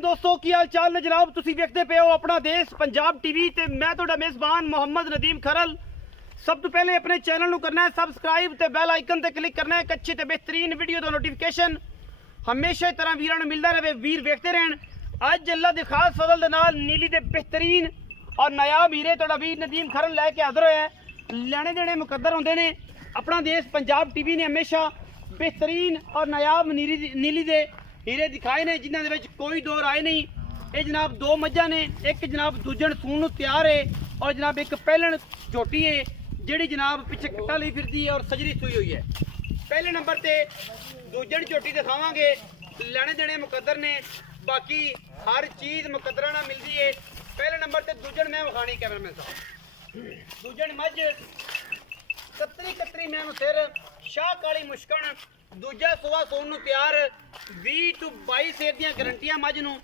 वालेकुम दोस्तों की हाल चाल ने जनाब तुसी देखते पे हो अपना देश पंजाब टीवी ते मैं तुहाडा मेज़बान मोहम्मद नदीम खरल। सब तो पहले अपने चैनल करना है सबसक्राइब ते बैल आइकन ते क्लिक करना है एक अच्छी ते बेहतरीन वीडियो दा नोटिफिकेशन हमेशा इस तरह वीरां नूं मिलदा रहे। वीर देखते रहन। अज अल्लाह दे खास फजल दे नाल नीली दे बेहतरीन और नायाब हीरे तुहाडा वीर नदीम खरल लैके हाज़र होया है। लैने देने मुकद्दर होंदे ने। अपना देश पंजाब टीवी ने हमेशा बेहतरीन और नायाब नीली दे हीरे दिखाए ने जिन्होंने दे विच कोई दो राय नहीं। ये जनाब दो मझां ने, एक जनाब दूजण सून तैयार है और जनाब एक पहलन झोटी है जिहड़ी जनाब पिछे कट्टा ली फिरदी है और सजरी सुई हुई है। पहले नंबर ते दूजण झोटी दिखावांगे। लैने देने मुकद्दर ने, बाकी हर चीज़ मुकद्दरा नाल मिलती है। पहले नंबर ते दूजण मैं विखानी कैमरामैन साहब। दूजण मझ कतरी कतरी मैं सिर शाह काली मुश्कन दूजा सुआ सोन तैयार 20 to 22 सेर दियां गारंटियां मझ नूं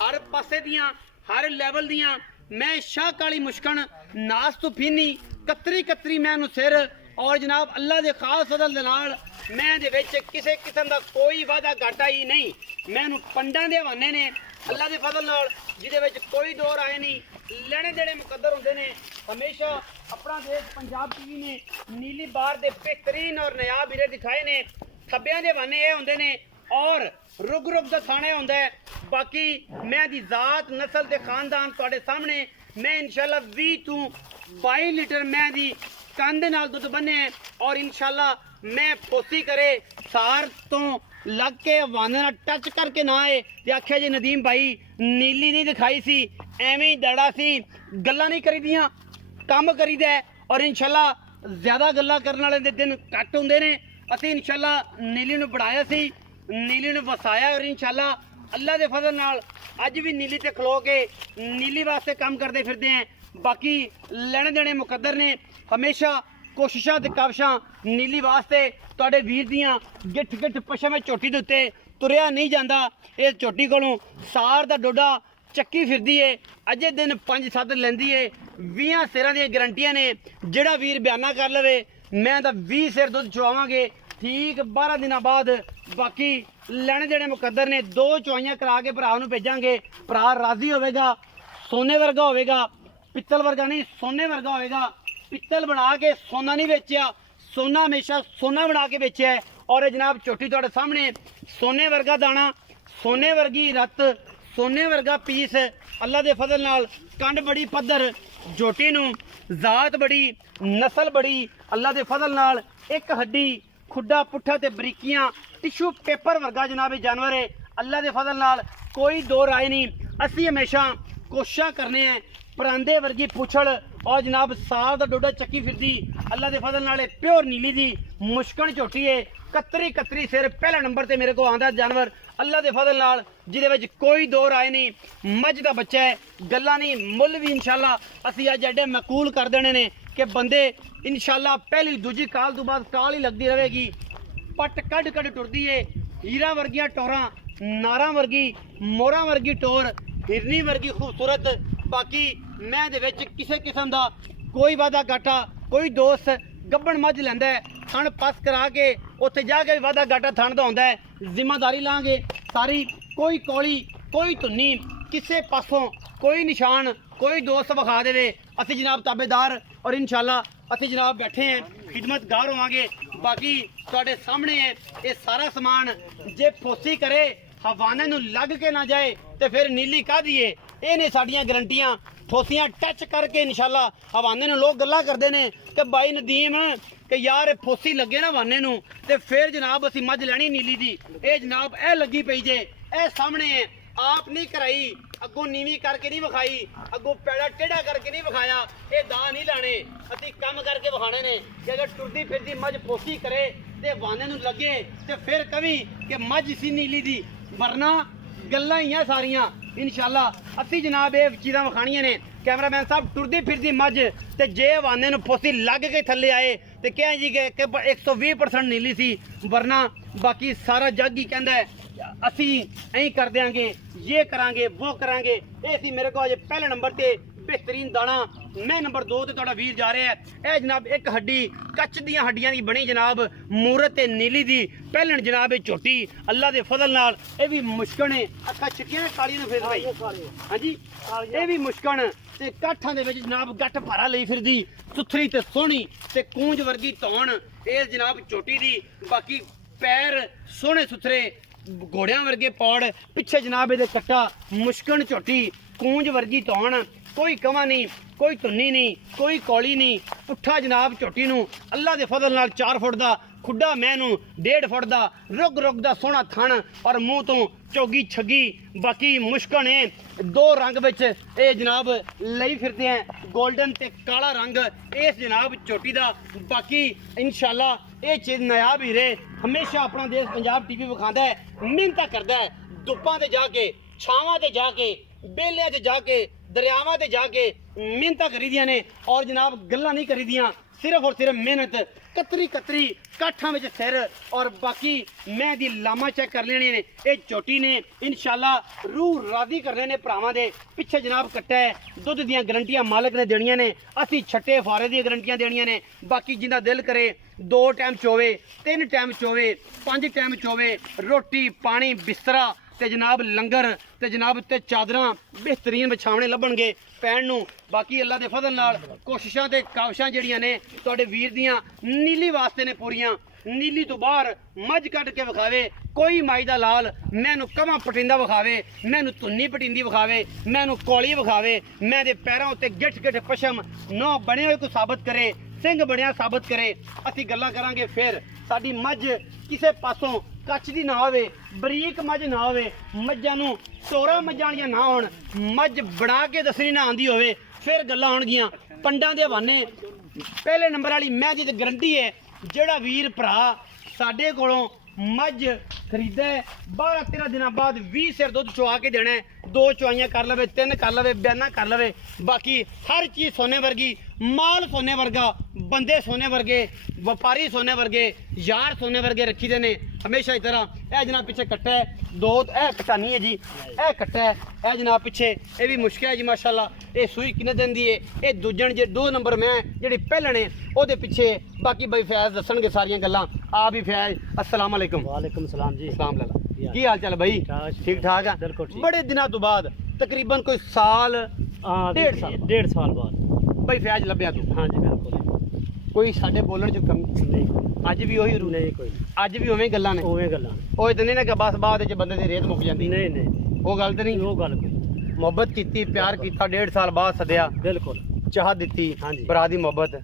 हर पासे दियां हर लैवल दियां। मैं शाह काली मुश्कन नास तो फीनी कतरी कतरी मैं सिर और जनाब अल्लाह दे खास फजल दे नाल मैं दे विच किसे किस्म दा कोई वादा घाटा ही नहीं। मैं पंडां दे हवाने ने अल्लाह दे फजल नाल जिहदे विच कोई दो राय नहीं। लेने देने मुकद्दर होंदे ने। हमेशा अपना देश पंजाब टीवी ने नीली बार दे बेहतरीन और नायाब हीरे दिखाए ने। खब्बियां दे हवाने ये होंदे ने और रुग रुग दा खाने होंदा है। बाकी मैं दी जात नस्ल दे खानदान तुहाडे सामने मैं इंशाल्लाह 20 to 22 लीटर मैं दी कंध नाल दुध बने और इंशाल्लाह मैं फोसी करे सार तो लग के हवाने नाल टच करके ना आए ते आख्या जी नदीम भाई नीली नहीं दिखाई सी एवें ही दड़ा सी गल्लां नहीं करी दियां काम करीदा है। और इंशाल्लाह ज्यादा गल्लां करने वाले दे दिन घट हुंदे ने। असीं इंशाल्लाह नीली नूं बढ़ाया सी नीली नूं वसाया और इंशाल्लाह अल्लाह दे फजल नाल अज भी नीली ते खलो के नीली वास्ते काम करते फिरदे हैं। बाकी लेने देने मुकद्दर ने। हमेशा कोशिशां ते काविशां नीली वास्ते तुहाडे वीर दियां गिठ गिठ पशम झोटी दे उत्ते तुरिया नहीं जांदा। इस झोटी कोलों सार दा डोडा चक्की फिरदी है। अजे दिन 5-7 लैंदी है। 20 सेरां दी गारंटियां ने। जिहड़ा वीर बयाना कर लवे मैं तां 20 सेर दुध चुआवांगे ठीक 12 दिनों बाद। बाकी लेने देने मुकद्दर ने। 2 चुआइयां करा के भरा नूं भेजांगे। भरा राजी होवेगा सोने वर्गा होवेगा पित्तल वर्गा नहीं सोने वर्गा होवेगा। पित्तल बना के सोना नहीं बेचिया सोना हमेशा सोना बना के बेचा है। और जनाब झोटी तुहाडे सामने सोने वर्गा दाना सोने वर्गी रत सोने वर्गा पीस अल्लाह दे फजल नाल कंड बड़ी पद्धर झोटी नूं जात बड़ी नस्ल बड़ी अल्लाह दे फजल नाल एक हड्डी खुड्डा पुट्ठा ते बरीकियां टिशू पेपर वर्गा जनाब जानवर है। अल्लाह दे फजल नाल कोई दो राय नहीं। असी हमेशा कोशिशां करने हैं परांदे वर्गी पुछड़ और जनाब साल दा डोडा चक्की फिरदी अल्लाह दे फजल नाल प्योर नीली दी मुश्कन झोटी है। कतरी कतरी सिर पहला नंबर ते मेरे को आंदा जानवर अल्लाह दे फजल नाल जिहदे विच कोई दो राय नहीं। मझ दा बच्चा है गल्लां नहीं मुल भी इंशाल्लाह असी अज एडे मकूल कर देने ने कि बंदे इंशाल्लाह पहली दूजी काल तो बाद काल ही लगती रहेगी। पट कड़ कड़ टुरदी है हीरा वर्गियां टोरां नारा वर्गी मोरा वर्गी टोर हिरनी वर्गी खूबसूरत। बाकी मैं दे विच किसे किस्म दा कोई वादा घाटा कोई दोस्त गब्बन मझ लैंदा है थण पास करा के उत्थे जाके वादा घाटा थण दा होंदा है। जिम्मेदारी लांगे सारी कोई कौली कोई धुन्नी किसे पासों कोई निशान कोई दोस्त विखा देवे असी जनाब ताबेदार और इंशाल्लाह असी जनाब बैठे हैं खिदमतगार होवांगे। बाकी तुहाडे सामने है ये सारा समान जे फोसी करे हवाने नूं लग के ना जाए तो फिर नीली कह दिए ये ने साडियां गारंटियां ठोसियां टच करके इंशाल्लाह हवाने नूं लोग गल्लां करदे ने कि बाई नदीम कि यार फोसी लगे ना हवाने नूं ते फिर जनाब असी मझ लैनी नीली दी ये जनाब ए लगी पई जे ए सामने है आप नहीं कराई अगों नीवी करके नहीं विखाई अगों पैड़ा टेढ़ा करके नहीं विखाया ये दा नहीं लाने असी कम करके विखाने ने कि अगर टुरदी फिरदी मझ फोसी करे ते हवाने नूं लगे ते फिर कभी कि मझ सी नीली दी वरना गल्लां ही हैं सारियां। इंशाल्लाह असी जनाब ये चीज़ां विखाणियां ने। कैमरामैन साहब टुरदी फिरदी मझ ते जे हवाने नूं फोसी लग के थल्ले आए तो क्या जी कि 120% नीली सी वरना बाकी सारा जग ही कहता है असी ऐं कर देंगे ये करांगे वो करांगे। ये सी मेरे को अज पहले नंबर ते बेहतरीन दाना मैं नंबर 2 ਤੇ ਤੁਹਾਡਾ ਵੀਰ ਜਾ ਰਿਹਾ ਹੈ। ਇਹ ਜਨਾਬ ਇੱਕ ਹੱਡੀ ਕੱਚ ਦੀਆਂ ਹੱਡੀਆਂ ਦੀ ਬਣੀ ਜਨਾਬ ਮੂਰਤ ਤੇ ਨੀਲੀ ਦੀ ਪਹਿਲਣ ਜਨਾਬ ਇਹ ਝੋਟੀ ਅੱਲਾ ਦੇ ਫਜ਼ਲ ਨਾਲ ਇਹ ਵੀ ਮੁਸ਼ਕਣ ਹੈ। ਅੱਖਾਂ ਛਿੱਕੀਆਂ ਕਾਲੀਆਂ ਨੂੰ ਫਿਰ ਭਾਈ ਹਾਂਜੀ ਇਹ ਵੀ ਮੁਸ਼ਕਣ ਤੇ ਕਾਠਾਂ ਦੇ ਵਿੱਚ ਜਨਾਬ ਗੱਠ ਭਾਰਾ ਲਈ ਫਿਰਦੀ ਸੁਥਰੀ ਤੇ ਸੋਹਣੀ ਤੇ ਕੂੰਜ ਵਰਗੀ ਧੌਣ ਇਹ ਜਨਾਬ ਝੋਟੀ ਦੀ। ਬਾਕੀ ਪੈਰ ਸੋਹਣੇ ਸੁਥਰੇ ਘੋੜਿਆਂ ਵਰਗੇ ਪੌੜ ਪਿੱਛੇ ਜਨਾਬ ਇਹਦੇ ਕੱਟਾ ਮੁਸ਼ਕਣ ਝੋਟੀ ਕੂੰਜ ਵਰਗੀ ਧੌਣ ਕੋਈ ਕਵਾਂ ਨਹੀਂ ਕੋਈ ਧੁੰਨੀ ਨਹੀਂ ਕੋਈ ਕੌਲੀ ਨਹੀਂ ਪੁੱਠਾ ਜਨਾਬ ਝੋਟੀ ਨੂੰ ਅੱਲਾ ਦੇ ਫਜ਼ਲ ਨਾਲ 4 ਫੁੱਟ ਦਾ ਖੁੱਡਾ ਮੈਂ ਨੂੰ 1.5 ਫੁੱਟ ਦਾ ਰੁੱਗ ਦਾ ਸੋਹਣਾ ਥਣ ਔਰ ਮੂੰਹ ਤੋਂ ਚੋਗੀ ਛੱਗੀ ਬਾਕੀ ਮੁਸ਼ਕਣ ਹੈ। 2 ਰੰਗ ਵਿੱਚ ਇਹ ਜਨਾਬ ਲਈ ਫਿਰਦੇ ਹੈ 골ਡਨ ਤੇ ਕਾਲਾ ਰੰਗ ਇਸ ਜਨਾਬ ਝੋਟੀ ਦਾ। ਬਾਕੀ ਇਨਸ਼ਾਅੱਲਾ ਇਹ ਚੀਜ਼ ਨਾਯਾਬ ਹੀ ਰਹੇ। ਹਮੇਸ਼ਾ ਆਪਣਾ ਦੇਸ਼ ਪੰਜਾਬ ਟੀਵੀ ਵਿਖਾਉਂਦਾ ਹੈ ਮਿਹਨਤਾਂ ਕਰਦਾ ਹੈ ਧੁੱਪਾਂ ਤੇ ਜਾ ਕੇ ਛਾਵਾਂ ਤੇ ਜਾ ਕੇ ਬੇਲਿਆਂ 'ਚ ਜਾ ਕੇ ਦਰਿਆਵਾਂ ਤੇ ਜਾ ਕੇ ਮਿਹਨਤਾਂ ਕਰੀਦੀਆਂ ਨੇ ਔਰ ਜਨਾਬ ਗੱਲਾਂ ਨਹੀਂ ਕਰੀਦੀਆਂ ਸਿਰਫ ਔਰ ਸਿਰਫ ਮਿਹਨਤ ਕਤਰੀ ਕਾਠਾਂ ਵਿੱਚ ਸਿਰ ਔਰ ਬਾਕੀ ਮੈਂ ਦੀ ਲਾਮਾ ਚੈੱਕ ਕਰ ਲੈਣੇ ਨੇ। ਇਹ ਝੋਟੀ ਨੇ ਇਨਸ਼ਾਅੱਲਾ ਰੂਹ ਰਾਜ਼ੀ ਕਰਨੇ ਨੇ ਭਰਾਵਾਂ ਦੇ। ਪਿੱਛੇ ਜਨਾਬ ਕੱਟਾ ਹੈ ਦੁੱਧ ਦੀਆਂ ਗਰੰਟੀਆਂ ਮਾਲਕ ਨੇ ਦੇਣੀਆਂ ਨੇ ਅਸੀਂ ਛੱਟੇ ਫਾਰੇ ਦੀਆਂ ਗਰੰਟੀਆਂ ਦੇਣੀਆਂ ਨੇ। ਬਾਕੀ ਜਿੰਦਾ ਦਿਲ ਕਰੇ 2 ਟਾਈਮ ਚੋਵੇ 3 ਟਾਈਮ ਚੋਵੇ 5 ਟਾਈਮ ਚੋਵੇ ਰੋਟੀ ਪਾਣੀ ਬਿਸਤਰਾ ਤੇ ਜਨਾਬ ਲੰਗਰ ਤੇ ਜਨਾਬ ਤੇ ਚਾਦਰਾਂ ਬਿਹਤਰੀਨ ਵਿਛਾਵਣੇ ਲੱਭਣਗੇ ਪੈਣ ਨੂੰ। ਬਾਕੀ ਅੱਲਾ ਦੇ ਫਜ਼ਲ ਨਾਲ ਕੋਸ਼ਿਸ਼ਾਂ ਤੇ ਕਾਵਿਸ਼ਾਂ ਜਿਹੜੀਆਂ ਨੇ ਤੁਹਾਡੇ ਵੀਰ ਦੀਆਂ ਨੀਲੀ ਵਾਸਤੇ ਨੇ ਪੂਰੀਆਂ। ਨੀਲੀ ਤੋਂ ਬਾਹਰ ਮੱਝ ਕੱਢ ਕੇ ਵਿਖਾਵੇ ਕੋਈ ਮਾਈ ਦਾ ਲਾਲ ਮੈਨੂੰ ਕਵਾਂ ਪਟਿੰਦਾ ਵਿਖਾਵੇ ਮੈਨੂੰ ਧੁੰਨੀ ਪਟਿੰਦੀ ਵਿਖਾਵੇ ਮੈਨੂੰ ਕੌਲੀ ਵਿਖਾਵੇ ਮੈਂ ਦੇ ਪੈਰਾਂ ਉੱਤੇ ਗਿੱਠ ਪਸ਼ਮ ਨੌ ਬਣੇ ਹੋਏ ਕੋ ਸਾਬਤ ਕਰੇ ਸਿੰਘ ਬਣਿਆ ਸਾਬਤ ਕਰੇ ਅਸੀਂ ਗੱਲਾਂ ਕਰਾਂਗੇ। ਫਿਰ ਸਾਡੀ ਮੱਝ ਕਿਸੇ ਪਾਸੋਂ ਕੱਚ ਦੀ ਨਾ ਹੋਵੇ ਬਰੀਕ ਮੱਝ ਨਾ ਹੋਵੇ ਮੱਝਾਂ ਨੂੰ ਤੋਰਾ ਮੱਝਾਂ ਵਾਲੀਆਂ ਨਾ ਹੋਣ ਮੱਝ ਬਣਾ ਕੇ ਦੱਸਣੀ ਨਾ ਆਉਂਦੀ ਹੋਵੇ ਫਿਰ ਗੱਲਾਂ ਹੋਣਗੀਆਂ ਪੰਡਾਂ ਦੇ ਹਵਾਨੇ। ਪਹਿਲੇ ਨੰਬਰ ਵਾਲੀ ਮੈਂ ਦੀ ਗਰੰਟੀ ਹੈ ਜਿਹੜਾ ਵੀਰ ਭਰਾ ਸਾਡੇ ਕੋਲੋਂ ਮੱਝ ਖਰੀਦਾ 12-13 ਦਿਨਾਂ ਬਾਅਦ 20 ਸਿਰ ਦੁੱਧ ਚੁਆ ਕੇ ਦੇਣਾ 2 ਚੁਆਈਆਂ ਕਰ ਲਵੇ 3 ਕਰ ਲਵੇ ਬਿਆਨਾ ਕਰ ਲਵੇ। ਬਾਕੀ ਹਰ ਚੀਜ਼ ਸੋਨੇ ਵਰਗੀ ਮਾਲ ਸੋਨੇ ਵਰਗਾ ਬੰਦੇ ਸੋਨੇ ਵਰਗੇ ਵਪਾਰੀ ਸੋਨੇ ਵਰਗੇ ਯਾਰ ਸੋਨੇ ਵਰਗੇ ਰੱਖੀ ਦੇ ਨੇ ਹਮੇਸ਼ਾ ਹੀ ਤਰ੍ਹਾਂ। ਇਹ ਜਨਾਬ ਪਿੱਛੇ ਕੱਟਾ ਹੈ 2 ਇਹ ਕਟਾਨੀ ਹੈ ਜੀ ਇਹ ਕੱਟਾ ਹੈ ਇਹ ਜਨਾਬ ਪਿੱਛੇ ਇਹ ਵੀ ਮੁਸ਼ਕਿਲ ਹੈ ਜੀ ਮਾਸ਼ਾਅੱਲਾ। ਇਹ ਸੂਈ ਕਿੰਨੇ ਦਿਨ ਦੀ ਹੈ ਇਹ ਦੂਜਣ ਜੇ 2 ਨੰਬਰ ਮੈਂ ਜਿਹੜੀ ਪਹਿਲਣ ਹੈ ਉਹਦੇ ਪਿੱਛੇ। ਬਾਕੀ ਬਈ ਫੈਜ਼ ਦੱਸਣਗੇ ਸਾਰੀਆਂ ਗੱਲਾਂ ਆ ਵੀ ਫੈਜ਼। अस्सलाम वालेकुम। वालेकुम सलाम जी। सलाम लाला की हाल चाल भाई ठीक ठाक है बिल्कुल ठीक। बड़े दिनों तो बाद तकरीबन कोई साल 1.5 साल बाद भाई फैज लभ्या तू हाँ जी बिल्कुल कोई साडे बोलण च कम नहीं ਅੱਜ ਵੀ ਉਹੀ ਰੂ नहीं कोई ਅੱਜ ਵੀ ਉਵੇਂ ਗੱਲਾਂ ਨੇ उवें गल्लां ਉਹ ਇਤਨੇ ਨੇ ਕਿ ਬਸ ਬਾਅਦ ਵਿੱਚ ਬੰਦੇ ਦੀ ਰੇਤ ਮੁੱਕ ਜਾਂਦੀ नहीं नहीं ਉਹ ਗੱਲ ਤੇ ਨਹੀਂ। वो गल कोई ਮੁਹੱਬਤ ਕੀਤੀ ਪਿਆਰ ਕੀਤਾ 1.5 ਸਾਲ ਬਾਅਦ ਸਦਿਆ बिल्कुल ਚਾਹ ਦਿੱਤੀ ਹਾਂਜੀ। ਭਰਾ ਦੀ ਮੁਹੱਬਤ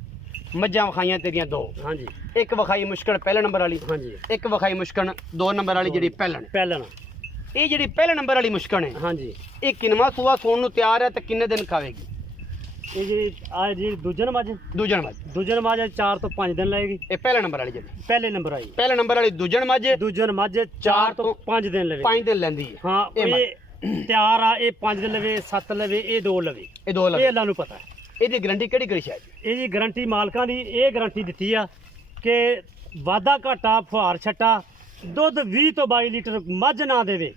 ਮੱਝਾਂ ਵਿਖਾਈਆਂ ਤੇਰੀਆਂ 2 हाँ जी ਇੱਕ ਵਿਖਾਈ ਮੁਸ਼ਕਲ ਪਹਿਲੇ ਨੰਬਰ ਵਾਲੀ हाँ जी ਇੱਕ ਵਿਖਾਈ ਮੁਸ਼ਕਲ 2 ਨੰਬਰ ਵਾਲੀ ਜਿਹੜੀ ਪਹਿਲਣ पहलन ਇਹ ਜਿਹੜੀ ਪਹਿਲੇ ਨੰਬਰ ਵਾਲੀ ਮੁਸ਼ਕਲ ਹੈ हाँ जी ਇਹ ਕਿੰਨਵਾਂ ਸੂਆ ਸੋਣ ਨੂੰ ਤਿਆਰ ਹੈ ਤੇ ਕਿੰਨੇ ਦਿਨ ਖਾਵੇਗੀ ये जी आज जी दूजन मज ਦੂਜਣ ਮੱਝ 4 तो 5 दिन लगेगी। ਇਹ ਪਹਿਲੇ ਨੰਬਰ ਵਾਲੀ ਜਿਹੜੀ पहले नंबर आई ਪਹਿਲੇ ਨੰਬਰ ਵਾਲੀ ਦੂਜਣ ਮੱਝ दूजन मज 4 तो 5 दिन लगे 5 ਦਿਨ ਲੈਂਦੀ ਹੈ हाँ ਇਹ ये तैयार आ ये 5 दिन लवे 7 लवे ये 2 लवे ਇਹ 2 ये ਲੱਗ अल्लाह नु पता है। ਇਹਦੀ ਗਰੰਟੀ ਕਿਹੜੀ ਕਿਹੜੀ ਸ਼ਾਇਦ ਇਹਦੀ ਗਾਰੰਟੀ ਮਾਲਕਾਂ ਦੀ ਇਹ ਗਾਰੰਟੀ ਦਿੱਤੀ ਆ ਕਿ ਵਾਧਾ ਘਾਟਾ ਫੁਹਾਰ ਛੱਟਾ ਦੁੱਧ 20 ਤੋਂ 22 ਲੀਟਰ ਮੱਝ ਨਾ ਦੇਵੇ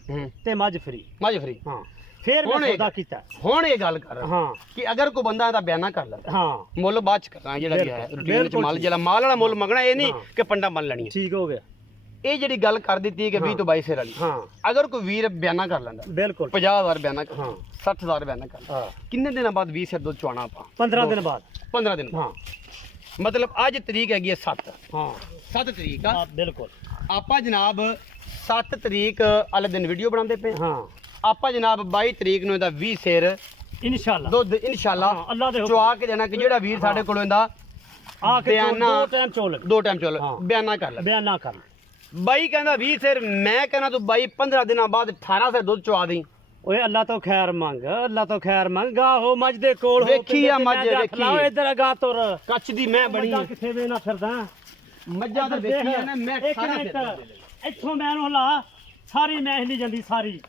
ਤੇ ਮੱਝ ਫਰੀ ਮੱਝ ਫਰੀ। ਹਾਂ ਫਿਰ ਹੁਣ ਮੈਂ ਇਹ ਸੌਦਾ ਕੀਤਾ ਹੁਣ ਇਹ ਗੱਲ ਕਰ ਹਾਂ ਕਿ ਅਗਰ ਕੋਈ ਬੰਦਾ ਇਹਦਾ ਬਿਆਨਾ ਕਰ ਲੈਂਦਾ ਹਾਂ ਮੁੱਲ ਬਾਅਦ ਚ ਕਰਨਾ ਜਿਹੜਾ ਵੀ ਹੈ ਬਿਲਕੁਲ, ਰੂਟੀਨ ਵਿੱਚ ਬਿਲਕੁਲ ਮਾਲ ਠੀਕ। ਜਿਹੜਾ ਮਾਲ ਵਾਲਾ ਮੁੱਲ ਮੰਗਣਾ ਇਹ ਨਹੀਂ ਹਾਂ। ਕਿ ਪੰਡਾ ਮੰਨ ਲੈਣੀ ਹੈ। ਠੀਕ ਹੋ ਗਿਆ ਇਹ ਜਿਹੜੀ ਗੱਲ ਕਰ ਦਿੱਤੀ ਕਿ 20 ਤੋਂ 22 ਸਿਰ ਵਾਲੀ ਹਾਂ ਅਗਰ ਕੋਈ ਵੀਰ ਬਿਆਨਾ ਕਰ ਲੈਂਦਾ ਬਿਲਕੁਲ 50,000 ਬਿਆਨਾ ਕਰ ਹਾਂ 60,000 ਬਿਆਨਾ ਕਰ ਹਾਂ ਕਿੰਨੇ ਦਿਨਾਂ ਬਾਅਦ 20 ਸਿਰ ਦੁੱਧ ਚਵਾਣਾ ਆਪਾਂ 15 ਦਿਨ ਬਾਅਦ 15 ਦਿਨ ਹਾਂ ਮਤਲਬ ਅੱਜ ਤਰੀਕ ਹੈਗੀ ਹੈ 7 ਹਾਂ 7 ਤਰੀਕ ਆ ਹਾਂ ਬਿਲਕੁਲ ਆਪਾਂ ਜਨਾਬ 7 ਤਰੀਕ ਵਾਲੇ ਦਿਨ ਵੀਡੀਓ ਬਣਾਉਂਦੇ ਪਏ ਹਾਂ ਆਪਾਂ ਜਨਾਬ 22 ਤਰੀਕ ਨੂੰ ਇਹਦਾ 20 ਸਿਰ ਇਨਸ਼ਾਅੱਲਾ ਦੁੱਧ ਇਨਸ਼ਾਅੱਲਾ ਹਾਂ, ਅੱਲਾ ਦੇ ਹੁਕਮ ਚਵਾ ਕੇ ਦੇਣਾ ਕਿ ਜਿਹੜਾ ਵੀਰ ਸਾਡੇ ਕੋਲੋਂ ਇਹਦਾ ਆ ਕੇ ਬਿਆਨਾ 2 ਟਾਈਮ ਚੋਲ 2 ਟਾਈਮ ਚੋਲ ਹਾਂ। ਬਿਆਨਾ ਕਰ ਲੈ ਬਿਆਨ ਨਾ ਕਰ ਬਾਈ ਕਹਿੰਦਾ 20 ਸਿਰ ਮੈਂ ਕਹਿੰਦਾ ਤੂੰ ਬਾਈ 15 ਦਿਨਾਂ ਬਾਅਦ 18 ਸਿਰ ਦੁੱਧ ਚਵਾ ਦੇਈ ਓਏ ਅੱਲਾ ਤੋਂ ਖੈਰ ਮੰਗ ਅੱਲਾ ਤੋਂ ਖੈਰ ਮੰਗਾ ਹੋ ਮੱਝ ਦੇ ਕੋਲ ਹੋ ਵੇਖੀ ਆ ਮੱਝ, ਵੇਖੀ। ਲਾਓ ਇੱਧਰ ਅਗਾ ਤੁਰ ਕੱਚ ਦੀ ਮੈਂ ਬਣੀ ਮੱਝਾਂ ਕਿੱਥੇ ਵੇਨਾ ਫਿਰਦਾ ਮੱਝਾਂ ਤੇ ਵੇਖੀ ਆ ਨਾ ਮੈਂ ਇੱਕ 18 ਮਿੰਟ ਸਿਰ ਇੱਥੋਂ ਮੈਂ ਨੂੰ ਲਾ ਸਾਰੀ ਮੈਂ ਹਿੱਲੀ ਜਾਂਦੀ ਸਾਰੀ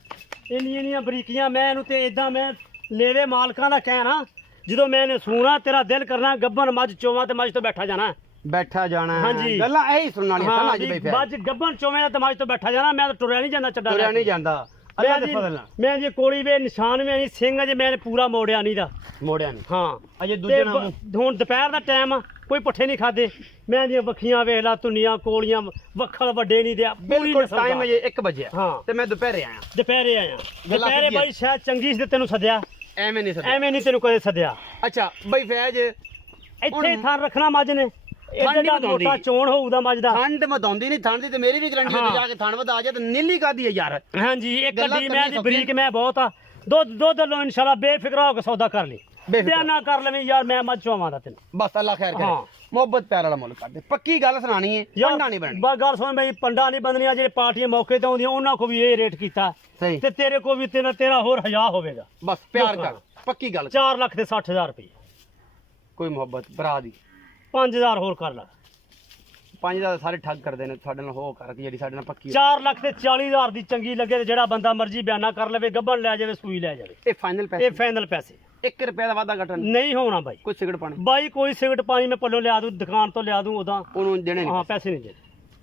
ਇੰਨੀਆਂ ਬਰੀਕੀਆਂ ਮੈਂ ਇਹਨੂੰ ਤੇ ਇਦਾਂ ਮੈਂ ਲੇਵੇ ਮਾਲਕਾਂ ਦਾ ਕਹਿਣਾ ਜਦੋਂ ਮੈਂ ਇਹਨੇ ਸੂਣਾ ਤੇਰਾ ਦਿਲ ਕਰਨਾ ਗੱਬਨ ਮੱਝ ਚੋਵਾਂ ਤੇ ਮੱਝ ਤੋਂ ਬੈਠਾ ਜਾਣਾ ਬੈਠਾ ਜਾਣਾ ਹੈ। ਹਾਂਜੀ। ਗੱਲਾਂ ਇਹੀ ਸੁਣਨ ਵਾਲੀਆਂ ਸਨ ਹਾਂ ਅੱਜ ਬਈ ਮੱਝ ਗੱਬਨ ਚੋਵੇਂ ਤੇ ਮੱਝ ਤੋਂ ਬੈਠਾ ਜਾਣਾ ਮੈਂ ਤਾਂ ਟੁਰਿਆ ਨਹੀਂ ਜਾਂਦਾ ਚੱਡਾ ਤੁਰਿਆ ਨਹੀਂ ਜਾਂਦਾ ਅੱਲਾ ਦੇ ਫਜ਼ਲ ਨਾਲ ਮੈਂ ਜੀ ਕੋਲੀ ਵੇ ਨਿਸ਼ਾਨ ਵੀ ਨਹੀਂ ਸਿੰਘ ਅਜੇ ਮੈਂ ਪੂਰਾ ਮੋੜਿਆ ਨਹੀਂ ਦਾ ਮੋੜਿਆ ਨਹੀਂ ਹਾਂ ਅਜੇ ਦੂਜੇ ਤੇ ਨਾਮ ਹੁਣ ਦੁਪਹਿਰ ਦਾ ਟਾਈਮ ਆ ਕੋਈ ਪੱਠੇ ਨਹੀਂ ਖਾਦੇ ਮੈਂ ਦੀਆਂ ਵੱਖੀਆਂ ਵੇਖ ਲਾ ਧੁੰਨੀਆਂ ਕੋਲੀਆਂ ਵੱਖਲ ਵੱਡੇ ਨਹੀਂ ਦਿਆ ਬਿਲਕੁਲ ਟਾਈਮ ਅਜੇ 1 ਵਜੇ ਹਾਂ ਤੇ ਮੈਂ ਦੁਪਹਿਰੇ ਆਇਆ ਦੁਪਹਿਰੇ ਆਇਆ ਗੱਲਾਂ ਦੁਪਹਿਰੇ ਸਿੱਧੀਆਂ। ਬਾਈ ਸ਼ਾਇਦ ਚੰਗੀ ਸੀ ਤੇ ਤੈਨੂੰ ਸੱਦਿਆ ਐਵੇਂ ਨਹੀਂ ਸਰ ਐਵੇਂ ਨਹੀਂ ਤੈਨੂੰ ਕਦੇ ਸੱਦਿਆ ਅੱਛਾ ਬਈ ਫੈਜ ਇੱਥੇ ਥਾਂ ਰੱਖਣਾ ਮੱਝ ਨੇ ਠੰਡ ਇਹਦਾ ਨਹੀਂ ਵਧਾਉਂਦੀ। ਮੋਟਾ ਚੋਣ ਹੋਊਗਾ ਮੱਝ ਦਾ ਠੰਡ ਮਧਾਉਂਦੀ ਨਹੀਂ ਠੰਡ ਦੀ ਤੇ ਮੇਰੀ ਵੀ ਗਰੰਟੀ ਹਾਂ। ਹੈ ਜਾ ਕੇ ਠੰਡ ਵਧਾ ਜਾ ਤੇ ਨੀਲੀ ਕਾਦੀ ਹੈ ਯਾਰ ਹਾਂਜੀ ਇਹ ਗੱਲਾਂ ਗੱਡੀ ਮੈਂ ਕਰਨੀਆਂ ਦੀ ਸੌਖੀਆਂ। ਬਰੀਕ ਮੈਂ ਬਹੁਤ ਆ ਦੁੱਧ ਲੋ ਇਨਸ਼ਾਅੱਲਾ ਬੇਫਿਕਰ ਹੋ ਕੇ ਸੌਦਾ ਕਰ ਲਈ ਬੇਫਿਕਰ। ਬਿਆਨਾ ਕਰ ਲਵੇਂ ਯਾਰ ਮੈਂ ਮੱਝ ਚੋਵਾਂ ਦਾ ਤੈਨੂੰ ਬਸ ਅੱਲਾ ਖੈਰ ਕਰੇ ਹਾਂ। ਮੁਹੱਬਤ ਪਿਆਰ ਵਾਲਾ ਮੁੱਲ ਕਰਦੇ ਪੱਕੀ ਗੱਲ ਸੁਣਾਣੀ ਹੈ ਪੰਡਾ ਨਹੀਂ ਬਣਨੀ ਬਸ ਗੱਲ ਸੁਣ ਬਈ ਪੰਡਾ ਨਹੀਂ ਬੰਦਨੀਆਂ ਜਿਹੜੇ ਪਾਰਟੀਆਂ ਮੌਕੇ ਤੇ ਆਉਂਦੀਆਂ ਉਹਨਾਂ ਕੋ ਵੀ ਇਹ ਰੇਟ ਕੀਤਾ ਸਹੀ ਤੇ ਤੇਰੇ ਕੋ ਵੀ ਤੇਰਾ ਹੋਰ 1000 ਹੋਵੇਗਾ ਬਸ ਪਿਆਰ ਲੋਕਾਂ ਕਰ ਪੱਕੀ ਗੱਲ 4 ਲੱਖ ਤੇ 60000 ਰੁਪਏ ਕੋਈ ਮੁਹੱਬਤ ਭਰਾ ਦੀ 5000 ਹੋਰ ਕਰ ਲਾ 5000 ਸਾਰੇ ਠੱਗ ਕਰਦੇ ਨੇ ਸਾਡੇ ਨਾਲ ਹੋ ਕਰ ਜਿਹੜੀ ਸਾਡੇ ਨਾਲ ਪੱਕੀ 4 ਲੱਖ ਤੇ 40000 ਦੀ ਚੰਗੀ ਲੱਗੇ ਤੇ ਜਿਹੜਾ ਬੰਦਾ ਮਰਜ਼ੀ ਬਿਆਨਾ ਕਰ ਲਵੇ ਗੱਬਣ ਲੈ ਜਾਵੇ ਸੂਈ ਲੈ ਜਾਵੇ ਇਹ ਫਾਈਨਲ ਪੈਸੇ ਇਹ ਫਾਈਨਲ ਪੈਸੇ 1 ਰੁਪਏ ਦਾ ਵਾਧਾ ਘਟਣ ਨਹੀਂ ਹੋਣਾ ਬਾਈ ਕੋਈ ਸਿਗਰਟ ਪਾਣੀ ਬਾਈ ਕੋਈ ਸਿਗਰਟ ਪਾਣੀ ਮੈਂ ਪੱਲੋਂ ਲਿਆ ਦੂੰ ਦੁਕਾਨ ਤੋਂ ਲਿਆ ਦੂੰ ਉਦਾਂ ਉਹਨੂੰ ਦੇਣੇ ਹਾਂ ਨਹੀਂ ਪੈਸੇ ਨਹੀਂ ਦੇ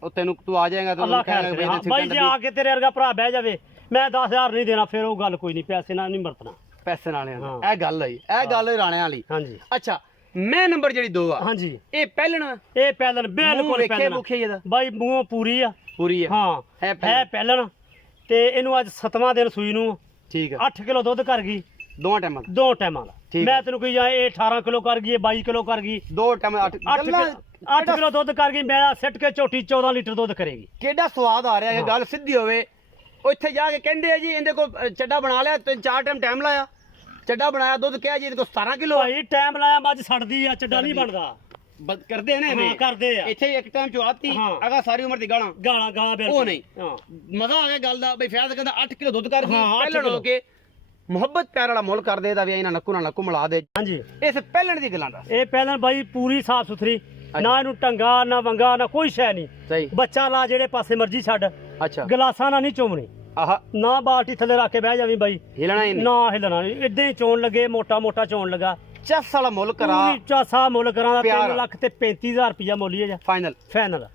ਉਹ ਤੈਨੂੰ ਤੂੰ ਆ ਜਾਏਗਾ ਤਾਂ ਅੱਲਾ ਉਹਨੂੰ ਖੈਰ ਕਹਿਣਾ ਕਰੇ ਹਾਂ, ਵੀ ਬਾਈ ਜੇ ਆ ਕੇ ਤੇਰੇ ਵਰਗਾ ਭਰਾ ਬਹਿ ਜਾਵੇ ਮੈਂ 10000 ਨਹੀਂ ਦੇਣਾ ਫਿਰ ਉਹ ਗੱਲ ਕੋਈ ਨਹੀਂ ਪੈਸੇ ਨਾਲ ਨਹੀਂ ਵਰਤਣਾ ਪੈਸੇ ਨਾਲੇ ਹਾਂ। ਇਹ ਗੱਲ ਹੋਈ ਇਹ ਗੱਲ ਹੋਈ ਰਾਣਿਆਂ ਵਾਲੀ ਹਾਂਜੀ ਅੱਛਾ ਮੈਂ ਨੰਬਰ ਜਿਹੜੀ 2 ਆ ਹਾਂਜੀ ਇਹ ਪਹਿਲਣ ਇਹ ਪਹਿਲਣ ਬਿਲਕੁਲ ਵੇਖੇ ਪਹਿਲਣ ਮੁਖੇ ਇਹਦਾ ਬਾਈ ਮੂੰਹੋਂ ਪੂਰੀ ਆ ਪੂਰੀ ਹੈ ਹਾਂ ਹੈ ਹੈ ਪਹਿਲਣ। ਪਹਿਲਣ ਤੇ ਇਹਨੂੰ ਅੱਜ 7ਵਾਂ ਦਿਨ ਸੂਈ ਨੂੰ ਠੀਕ ਹੈ 8 ਕਿਲੋ ਦੁੱਧ ਕਰ ਗਈ ਦੋਵਾਂ ਟਾਈਮਾਂ ਦਾ ਦੋ ਟਾਈਮਾਂ ਦਾ ਠੀਕ ਮੈਂ ਹੈ। ਤੈਨੂੰ ਕਹੀ ਜਾ ਇਹ 18 ਕਿਲੋ ਕਰ ਗਈ ਇਹ 22 ਕਿਲੋ ਕਰ ਗਈ ਦੋ ਟਾਈਮ 8 ਕਿਲੋ ਦੁੱਧ ਕਰ ਗਈ ਮੈਂ ਸਿੱਟ ਕੇ ਝੋਟੀ 14 ਲੀਟਰ ਦੁੱਧ ਕਰੇਗੀ ਕਿਹੜਾ ਸਵਾਦ ਆ ਰਿਹਾ ਇਹ ਗੱਲ ਸਿੱਧੀ ਹੋਵੇ ਉੱਥੇ ਜਾ ਕੇ ਕਹਿੰਦੇ ਆ ਜੀ ਇਹਦੇ ਕੋਲ ਚੱਡਾ ਬਣਾ ਲਿਆ 3-4 ਟਾਈਮ ਲਾਇਆ ਚੱਡਾ ਬਣਾਇਆ ਦੁੱਧ ਕਿਹਾ ਜੀ ਇਹਦੇ ਕੋਲ 17 ਕਿਲੋ ਭਾਈ ਟਾਈਮ ਲਾਇਆ ਮੱਝ ਛੱਡਦੀ ਆ ਚੱਡਾ ਨਹੀਂ ਬਣਦਾ ਕਰਦੇ ਨੇ ਹਾਂ ਕਰਦੇ ਆ ਇੱਥੇ ਇੱਕ ਟਾਈਮ ਚੋਂ ਆਤੀ ਹਾਂ। ਅਗਾ ਸਾਰੀ ਉਮਰ ਦੀ ਗਾਲਾਂ ਗਾਲਾਂ ਗਾਲਾਂ ਬਿਲਕੁਲ ਉਹ ਨਹੀਂ। ਹਾਂ ਮਜ਼ਾ ਆ ਗਿਆ ਗੱਲ ਦਾ ਬਈ ਫੈਜ਼ ਕਹਿੰਦਾ 8 ਕਿਲੋ ਦੁੱਧ ਕਰ ਗਈ ਹਾਂ, 8 ਪਹਿਲਣ ਹੋ ਕਿਲੋ। ਕੇ ਮੁਹੱਬਤ ਪਿਆਰ ਵਾਲਾ ਮੁੱਲ ਕਰਦੇ ਦਾ ਵੀ ਇਹਨਾਂ ਨੱਕੂ ਨਾਲ ਨੱਕੂ ਮਿਲਾ ਦੇ ਹਾਂਜੀ ਇਸ ਪਹਿਲਣ ਦੀ ਗੱਲਾਂ ਦਾ ਇਹ ਪਹਿਲਾਂ ਬਾਈ ਪੂਰੀ ਸਾਫ ਸੁਥਰੀ ਨਾ ਇਹਨੂੰ ਟੰਗਾ ਨਾ ਵੰਗਾ ਨਾ ਕੋਈ ਸ਼ੈ ਨਹੀਂ ਸਹੀ ਬੱਚਾ ਲਾ ਜਿਹੜੇ ਪਾਸੇ ਮਰਜੀ ਛੱਡ ਅੱਛਾ ਗਲਾਸਾਂ ਨਾਲ ਨਹੀਂ ਚੋਮਣੀ ਆਹ ਨਾ ਬਾਲਟੀ ਥੱਲੇ ਰੱਖ ਕੇ ਬਹਿ ਜਾਵੀਂ ਬਾਈ ਹਿਲਣਾ ਹੀ ਨਹੀਂ ਨਾ ਹਿਲਣਾ ਨਹੀਂ ਇਦਾਂ ਹੀ ਚੋਣ ਲੱਗੇ ਮੋਟਾ ਮੋਟਾ ਚੋਣ ਲੱਗਾ ਚੱਸ ਵਾਲਾ ਮੁੱਲ ਕਰਾ ਪੂਰੀ ਚਾਸਾ ਮੁੱਲ ਕਰਾਂ ਦਾ ਪਿਆਰ। 3 ਲੱਖ ਤੇ 35000 ਰੁਪਇਆ ਮੁੱਲ ਹੀ ਜਾ ਫਾਈਨਲ ਫਾਈਨਲ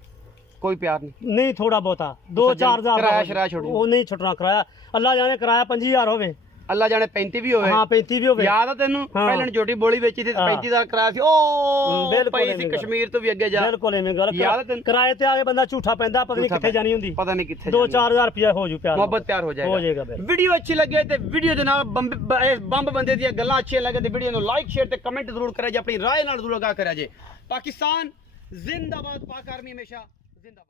ਕੋਈ ਪਿਆਰ ਨਹੀਂ ਨਹੀਂ ਥੋੜਾ ਬਹੁਤਾ 2-4000 ਕਿਰਾਇਆ ਸ਼ਰਾਇਆ ਛੱਡ ਦਿਓ। ਉਹ ਨਹੀਂ ਛੁੱਟਣਾ ਕਿਰਾਇਆ ਅੱਲਾ ਜਾਣੇ ਕਿਰਾਇਆ 5000 ਹੋਵੇ ਅੱਲਾ ਜਾਣੇ 35 ਵੀ ਹੋਵੇ ਹਾਂ 35 ਵੀ ਹੋਵੇ ਯਾਦ ਆ ਤੈਨੂੰ ਹਾਂ। ਪਹਿਲਣ ਛੋਟੀ ਬੋਲੀ ਵਿੱਚ ਸੀ ਹਾਂ। 35000 ਕਰਾਇਆ ਸੀ ਉਹ ਬਿਲਕੁਲ ਪਈ ਐਵੇਂ ਸੀ ਗੱਲ। ਕਸ਼ਮੀਰ ਤੋਂ ਵੀ ਅੱਗੇ ਜਾ ਬਿਲਕੁਲ ਐਵੇਂ ਗੱਲ ਯਾਦ ਆ ਤੈਨੂੰ? ਕਿਰਾਏ ਤੇ ਆ ਕੇ ਬੰਦਾ ਝੂਠਾ ਪੈਂਦਾ ਪਤਾ ਨਹੀਂ ਕਿੱਥੇ ਜਾਣੀ ਹੁੰਦੀ ਪਤਾ ਨਹੀਂ ਕਿੱਥੇ 2-4000 ਰੁਪਇਆ ਹੋ ਜੂ ਪਿਆਰ ਮੁਹੱਬਤ ਪਿਆਰ ਹੋ ਜਾਏਗਾ ਹੋ ਜਾਏਗਾ ਬਿਲਕੁਲ। ਵੀਡੀਓ ਅੱਛੀ ਲੱਗੇ ਤੇ ਵੀਡੀਓ ਦੇ ਨਾਲ ਬੰਬ ਬੰਦੇ ਦੀਆਂ ਗੱਲਾਂ ਅੱਛੀਆਂ ਲੱਗੇ ਤੇ ਵੀਡੀਓ ਨੂੰ ਲਾਈਕ ਸ਼ੇਅਰ ਤੇ ਕਮੈਂਟ ਜ਼ਰੂਰ ਕਰਿਆ ਜੇ ਆਪਣੀ ਰਾਏ ਨਾਲ ਜ਼ਰੂਰ ਆਗਾ ਕਰਿਆ ਜੇ ਪਾਕਿਸਤਾਨ ਜ਼ਿੰਦਾਬਾਦ ਪਾਕ ਆਰਮੀ ਹਮੇਸ਼ਾ ਜ਼ਿੰਦਾਬਾਦ